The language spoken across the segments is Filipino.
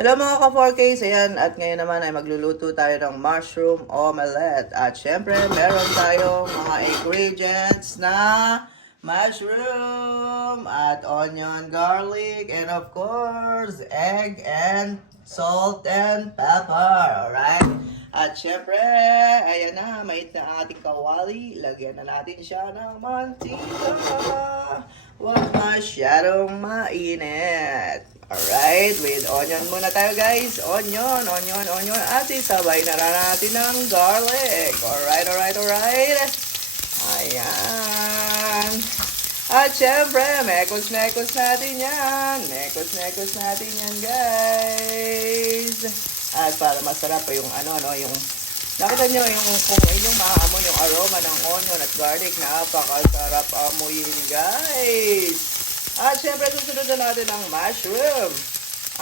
Hello mga ka-4Ks, ayan, at ngayon naman ay magluluto tayo ng mushroom omelette. At syempre, meron tayong mga ingredients na mushroom, at onion, garlic, and of course, egg and salt and pepper. Alright? At syempre, ayan na, mait na ang ating kawali. Lagyan na natin siya ng mantika. Huwag masyadong mainit. Alright, with onion muna tayo guys. Onion. At isabay na natin ng garlic. Alright. Ayan. At syempre, mekos natin yan. Mekos natin yan guys. At para masarap pa yung yung nakita nyo yung kung inyong maamoy yung aroma ng onion at garlic, napakasarap amuyin guys. At syempre, susunod na natin ang mushroom.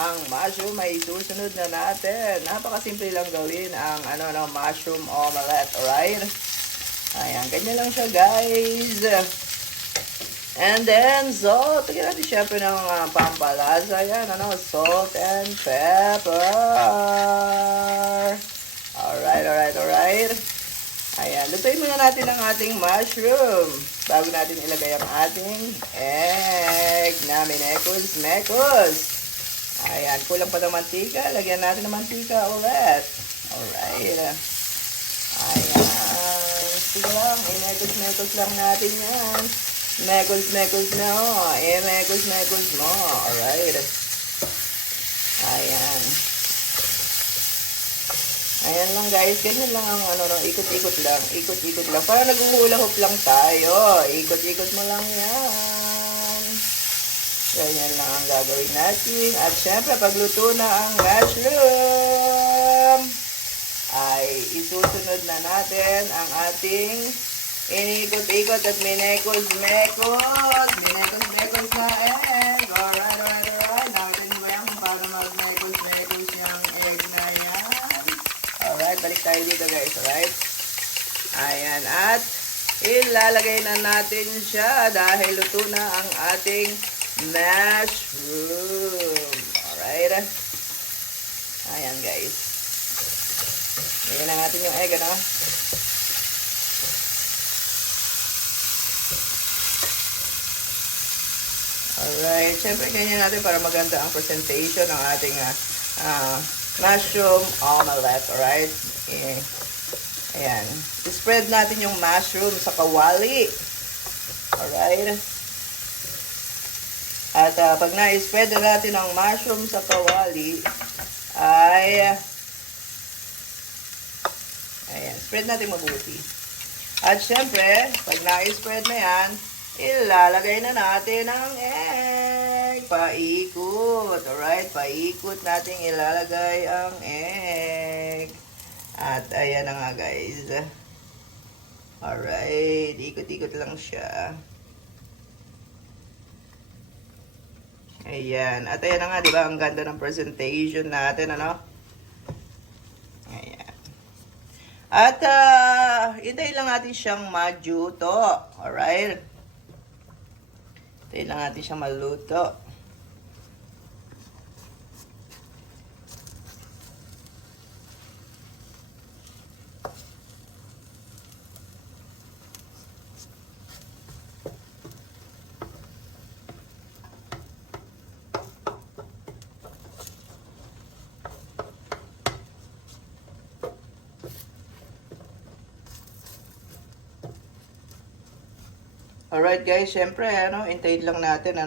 Ang mushroom ay susunod na natin. Napakasimple lang gawin ang mushroom omelette, alright? Ayan, ganyan lang siya, guys. And then, salt. Lagyan natin syempre ng pampalasa. Ayan, salt and pepper. Alright. Ayan, lutuin muna natin ang ating mushroom bago natin ilagay ang ating egg na minekos. Ayan, kulang pa ng mantika. Lagyan natin ng mantika ulit. Alright. Ayan. Sige lang, mekos lang natin yan. Mekos mo. Alright. Ayan lang guys, ganyan lang ang ikot-ikot lang. Para nag-uhula-hop lang tayo. Ikot-ikot mo lang yan. Ganyan lang ang gagawin natin. At syempre, pagluto na ang mushroom, ay isusunod na natin ang ating inikot-ikot at minekos-mekos na egg. Alright. Nakita niyo ba yan kung paano mag-mekos-mekos yung egg na yan? Alright, balik tayo dito guys, alright? Ayan, at ilalagay na natin siya dahil luto na ang ating mushroom. Alright? Ayan guys. Lagyan na natin yung egg, Alright, syempre ganyan natin para maganda ang presentation ng ating mushroom omelette, alright? Ayan. I-spread natin yung mushroom sa kawali. Alright? At pag na-spread na natin ang mushroom sa kawali, ay ayan, spread natin mabuti. At syempre, pag na-spread na yan, ilalagay na natin ang egg. Paikot. Alright? Paikot natin ilalagay ang egg. At ayan na nga guys. Alright. Ikot-ikot lang siya. Ayan. At ayan na nga, diba? Ang ganda ng presentation natin, Ayan. At hintayin lang natin siyang majuto. Alright? Hintayin lang natin siyang maluto. Alright guys, syempre, hintayin lang natin,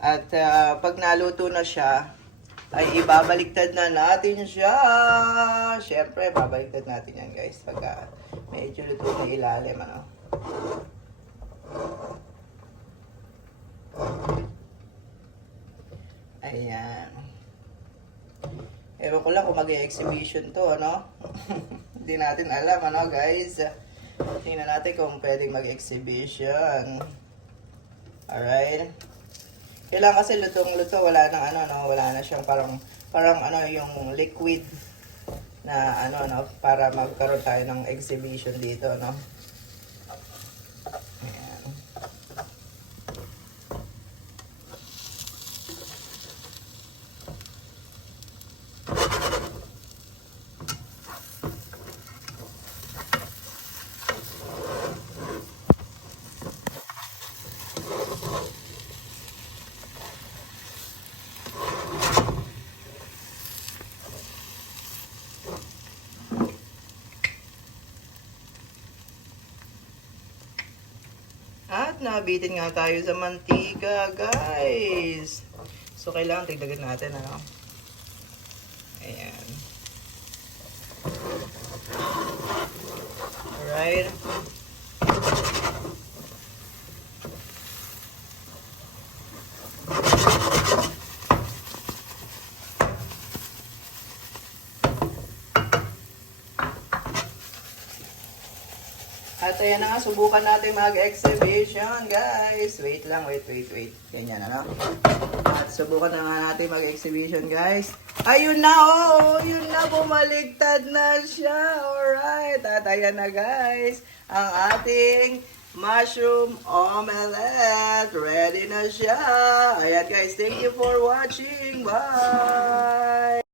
At pag naluto na siya, ay ibabaliktad na natin siya. Syempre, babaliktad natin yan guys, pag medyo luto na ilalim, Ayan. Ewan ko lang kung mag-exhibition to, Hindi natin alam, guys. Tingnan natin kung pwedeng mag-exhibition. Alright. Kailangan kasi lutong-luto, wala nang wala na siyang parang yung liquid na para magkaroon tayo ng exhibition dito, Ayan. At nabitin nga tayo sa mantika, guys. So, kailangan tigdagan natin, ano? Ayan. Alright. At ayan na nga, subukan natin mag-exhibition, guys. Wait lang, wait. Ganyan, ano? At subukan na nga natin mag-exhibition, guys. Ayun na, oh! Yun na, bumaligtad na siya. Alright. At ayan na, guys. Ang ating mushroom omelette. Ready na siya. Ayan, guys. Thank you for watching. Bye!